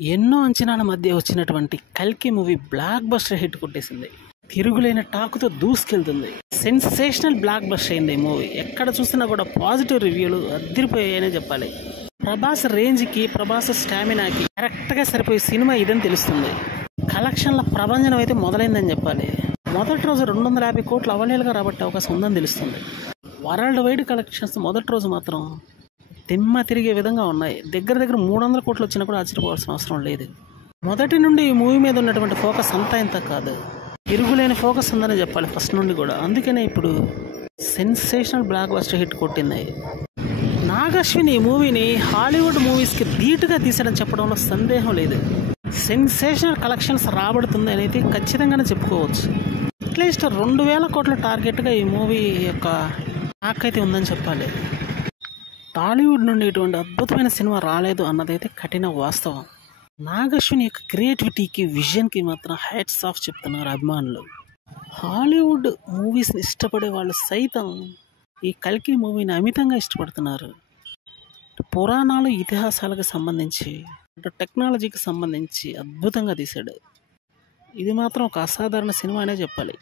ఎన్నో అంచనాల మధ్య వచ్చినటువంటి కల్కి మూవీ బ్లాక్ బస్టర్ హిట్ కొట్టేసింది. తిరుగులేని టాకుతో దూసుకెళ్తుంది. సెన్సేషనల్ బ్లాక్ బస్టర్ అయింది ఈ మూవీ. ఎక్కడ చూసినా కూడా పాజిటివ్ రివ్యూలు అదిరిపోయాయనే చెప్పాలి. ప్రభాస్ రేంజ్కి, ప్రభాస్ స్టామినాకి కరెక్ట్గా సరిపోయే సినిమా ఇదని తెలుస్తుంది. కలెక్షన్ల ప్రభంజనం అయితే మొదలైందని చెప్పాలి. మొదటి రోజు 250 కోట్లు అవలేలుగా రాబట్టే అవకాశం ఉందని తెలుస్తుంది. వరల్డ్ వైడ్ కలెక్షన్స్ మొదటి రోజు మాత్రం తిమ్మ తిరిగే విధంగా ఉన్నాయి. దగ్గర 300 కోట్లు వచ్చినా కూడా ఆశ్చర్యపోవాల్సిన అవసరం లేదు. మొదటి నుండి ఈ మూవీ మీద ఉన్నటువంటి ఫోకస్ అంతా ఇంత కాదు, తిరుగులేని ఫోకస్ ఉందని చెప్పాలి ఫస్ట్ నుండి కూడా. అందుకనే ఇప్పుడు సెన్సేషనల్ బ్లాక్ బస్టర్ హిట్ కొట్టింది. నాగశ్విన్ ఈ మూవీని హాలీవుడ్ మూవీస్కి ధీటుగా తీసాడని చెప్పడంలో సందేహం లేదు. సెన్సేషనల్ కలెక్షన్స్ రాబడుతుంది అనేది ఖచ్చితంగానే చెప్పుకోవచ్చు. అట్లీస్ట్ 2000 కోట్ల టార్గెట్గా ఈ మూవీ యొక్క నాకైతే ఉందని చెప్పాలి. టాలీవుడ్ నుండి ఇటువంటి అద్భుతమైన సినిమా రాలేదు అన్నదైతే కఠిన వాస్తవం. నాగశ్విన్ యొక్క క్రియేటివిటీకి, విజన్కి మాత్రం హ్యాట్స్ ఆఫ్ చెప్తున్నారు అభిమానులు. హాలీవుడ్ మూవీస్ని ఇష్టపడే వాళ్ళు సైతం ఈ కల్కి మూవీని అమితంగా ఇష్టపడుతున్నారు. పురాణాలు, ఇతిహాసాలకు సంబంధించి, టెక్నాలజీకి సంబంధించి అద్భుతంగా తీశాడు. ఇది మాత్రం ఒక అసాధారణ సినిమా అనే చెప్పాలి.